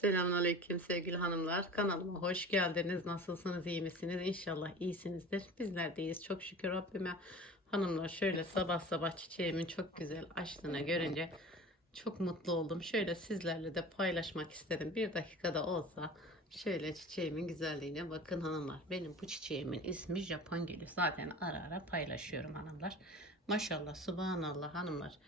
Selamünaleyküm sevgili hanımlar. Kanalıma hoş geldiniz. Nasılsınız? iyi misiniz? İnşallah iyisinizdir. Bizler de iyiyiz. Çok şükür Rabbime. Hanımlar şöyle sabah sabah çiçeğimin çok güzel açtığını görünce çok mutlu oldum. Şöyle sizlerle de paylaşmak istedim. Bir dakikada olsa şöyle çiçeğimin güzelliğine bakın hanımlar. Benim bu çiçeğimin ismi Japon gülü. Zaten ara ara paylaşıyorum hanımlar. Maşallah subhanallah hanımlar.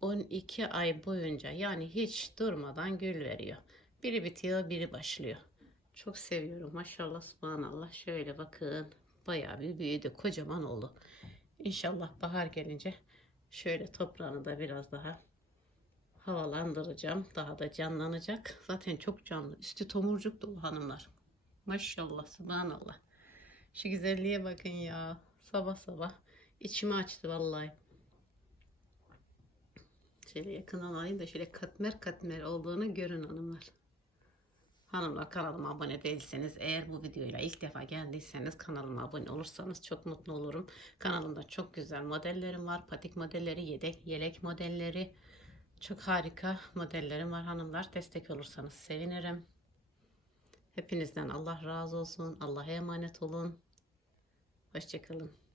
12 ay boyunca yani hiç durmadan gül veriyor. Biri bitiyor, biri başlıyor. Çok seviyorum. Maşallah, subhanallah. Şöyle bakın. Bayağı bir büyüdü. Kocaman oldu. İnşallah bahar gelince şöyle toprağını da biraz daha havalandıracağım. Daha da canlanacak. Zaten çok canlı. Üstü tomurcuk dolu hanımlar. Maşallah, subhanallah. Şu güzelliğe bakın ya. Sabah sabah içimi açtı vallahi. Şöyle yakından alayım da şöyle katmer katmer olduğunu görün hanımlar. Hanımlar kanalıma abone değilseniz eğer bu videoyla ilk defa geldiyseniz kanalıma abone olursanız çok mutlu olurum. Kanalımda çok güzel modellerim var. Patik modelleri, yedek, yelek modelleri. Çok harika modellerim var hanımlar. Destek olursanız sevinirim. Hepinizden Allah razı olsun. Allah'a emanet olun. Hoşçakalın.